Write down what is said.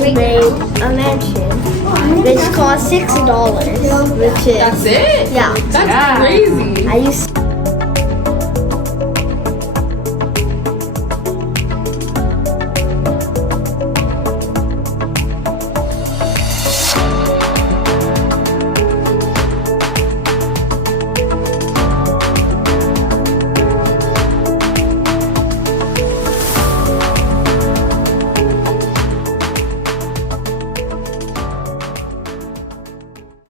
We made a mansion which cost $6, which is That's it? yeah. That's crazy. I used